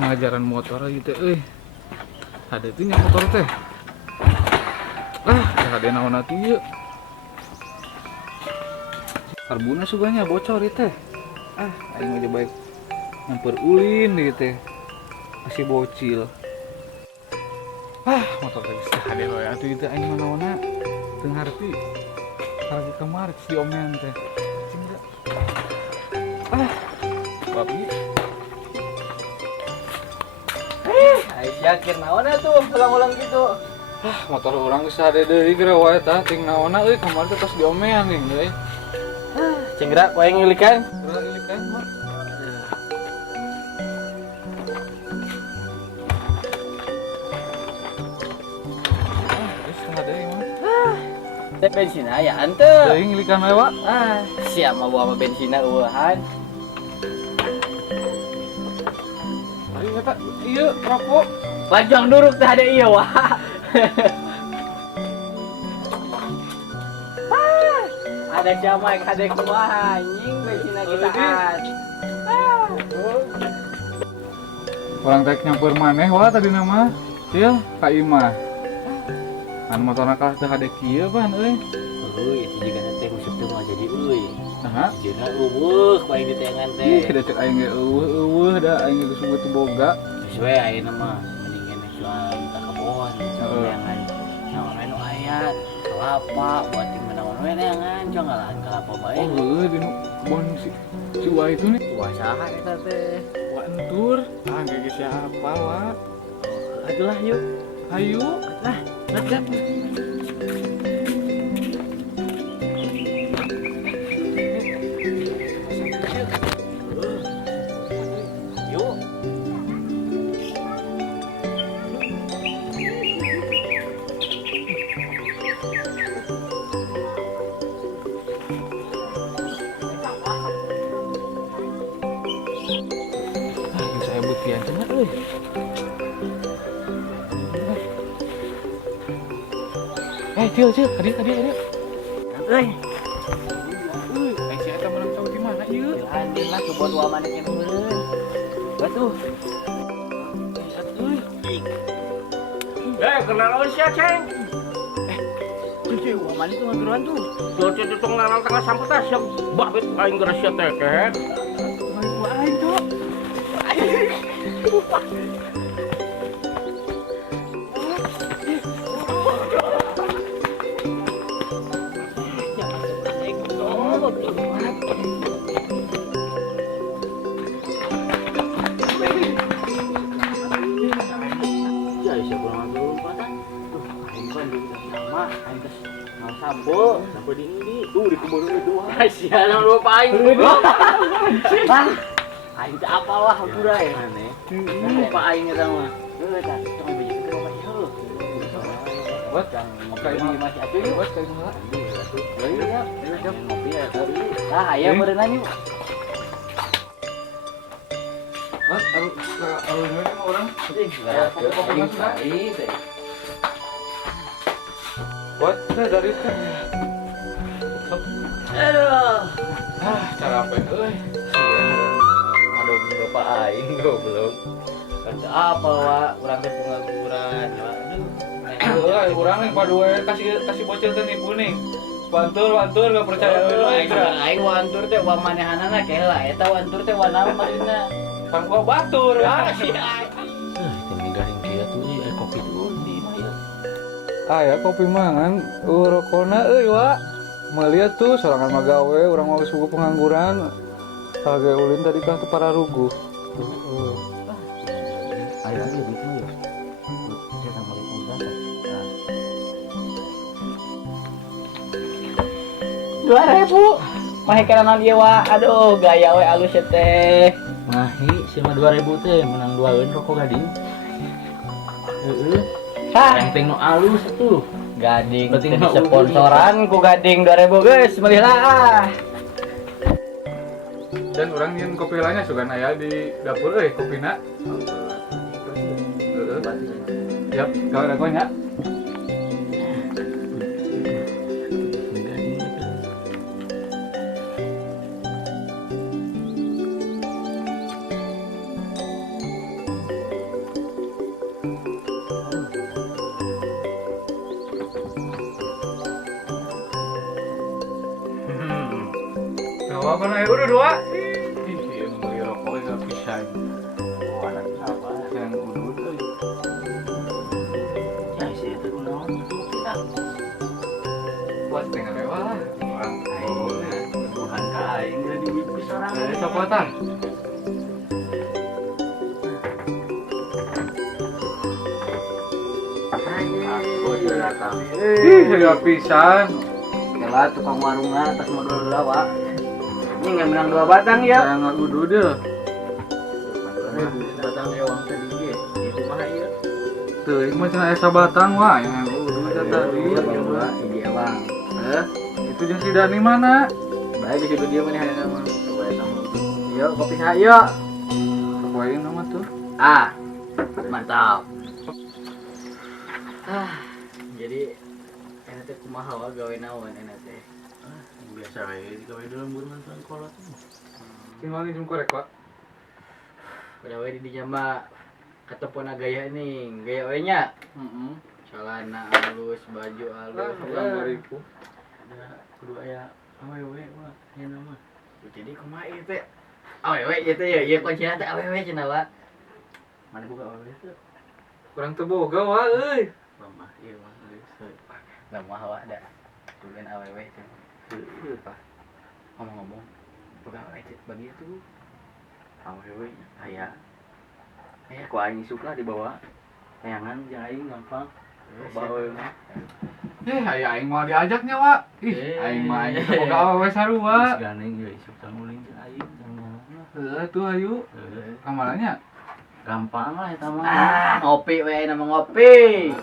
ngajaran motor gitu ada tuh nya motor teh ada naon atuh ieu karbuna suganya bocor itu teh aing aja baik nyamper ulin deui teh masih bocil motor teh geus hade we atuh ieu teh aing mah naonna teu ngarti lagi kemarin si omean teh babi yakin naon tuh ulang-ulang gitu. Motor orang geus hade deui geura wae tah ting naonna kemarin teh tos diomean euy Cengra ku aing ngilikan. urang ilikan mah geus hade mah Teh bensin aya henteu. teuing ilikan we wa Sia mah bawa bensinna eueuhan. aing eta ieu rokok Lajang duruk teh ada ieu wah. Ada siapa yang ada kumaha anjing bensinna kitaan. orang teh nyampeur maneh wa tadi nama ieu ka imah kan motorna kalah teu hade kieu ban euy Itu juga teh usep teh mah jadi euy. nah Jeung eueuh ku aing ditengan ih teh. da cek aing ge eueuh da aing geus boga teu boga Sesuai ayeuna mah mendingan jual kita ke pohon. Jangan naon anu aya kelapa buat tim naon we neangan jangan kelapa bae. heueuh di kebon si Wa itu nih Kuasaha eta teh. Wa entur geus siapa wa Atulah yuk. hayu Nah, ngajak. Yuk. geus aya butian cenah euy cil hadi Euy, aing si eta menang tahu di mana ieu alhamdulillah coba dua manekin meureun. Batuh. Kenal si Aceng. Cuci uang mana tuh ngaturan tuh. Tuh tong ngarang tengah sampetas yang babit aing geus sia teket. Main aing tuh. Sampo di ini tuh di kebun itu. Sia nang lupa aing. Aing teh apalah burai. Aneh. Lupa aing eta mah. Heuh tah, tong biji ke rumah heuh. buat Kayak ini masih atuh yuk. buat kayak gimana Iya, iya, ngopi ya tadi. Nah, aya berenang yuk. buat alunnya sama orang Kopi masih. buat teh dari teh Aduh. cara apa euy Aduh, bapak aing goblok. Kata apa wa urang teh pengangguran. Aduh. urang nih padua kasih bocil teh nipu nih wantur gak percaya lu Aing wantur teh wa manehanana kela eta wantur teh wa naon marina. kan gua batur Si aing. Itu ninggalin dia tuh kopi tuh di mah ya. ya kopi mangan rokona euy wa melihat tuh sorangan magawe urang mau suku pengangguran kage ulin tadi kan teu para ruguh Ayo lagi di sini ya. Saya sama lagi pengganti. 2.000. Mahe kana naon ieu wa. Aduh, gaya we alus ya teh. Mahi cuma 2000 teh menang 2 rokok gading. Heeh. Hah, Penting nu alus tuh. gading Penting teh mah sponsoran ku gading 2000 geus meulih lah. dan orang yang kopi lainnya suka aya di dapur kopina yap kalau ada konya Kapan ayo udah dua? Ih, emang beli rokok gak bisa. Anak apa? Yang udut euy. Ya sih itu kunaon itu kita. Buat tengah lewat lah. Orang Bukan kain udah dibibis orang. siapa tah? Aku juga datang. Ih, jaga pisan. Kela tukang warungnya atas modal lawa. Ini nggak menang 2 batang ya. Saya nggak udut deh. Batang ewang tadi ya. Itu mah iya. Tuh, ini macam esa batang wah yang udut tadi. Ini ewang. Itu yang si Dani mana? Baik di situ dia mana yang nama. Coba ya sama. Yuk kopi saya. Poin nama tuh. Ah. Mantap. Jadi enak teh kumaha wa gawe naon enak teh. Biasa we gawe dalam bulan kolot. Tinggal ini korek pak. Udah we di dinya mah ketepona gaya nih, gaya we nya. Celana halus, baju halus, Orang 2000. ada kudu aya awewe mah ieu mah. Jadi kumaha ieu teh? Awewe ieu teh ya, ieu kuncinya teh awewe cenah wa. Mana buka awewe teh? Kurang teboga wah euy. Mama ieu mah geus. Lah mah wa da. Kudu awewe cenah. Heuh Pak. Ngomong-ngomong, buka awewe teh bagi itu. Awewe aya. Ku aing suka dibawa. Tayangan jeung aing gampang. Bawa mah. Aya aing mau diajaknya wa. Ih, aing mah aing teboga awewe sarua. Ganeng ya isuk tanguling jeung aing jangan. Heuh tuh ayu. Kamaranya Gampang lah eta mah. Ngopi we nama ngopi.